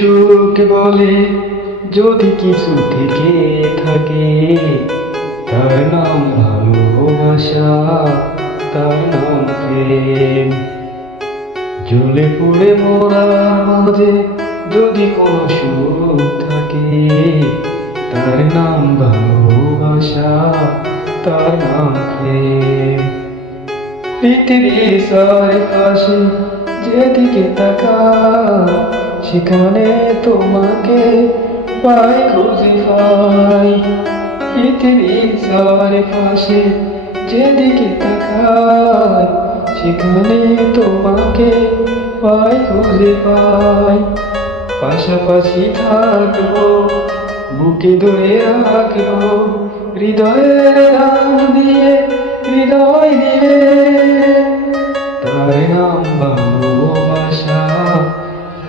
সুখ বলে যদি কিছু থেকে থাকে তার নাম ভালোবাসা তার নাম প্রেম জ্বলে পুড়ে মরার মাঝে যদি কোনো সুখ থাকে তার নাম ভালোবাসা তার নাম প্রেম পৃথিবীর চারপাশে যেদিকে তাকা সেখানে তোমাকে পাই খুঁজে পাই। পৃথিবীর চারপাশে যেদিকে তাকাই, সেখানে তোমাকে পাই খুঁজে পাই। পাশাপাশি থাকব, বুকে ধরে রাখব, হৃদয়ের নাম দিয়ে, হৃদয় দিয়ে। তার নাম ভালোবাসা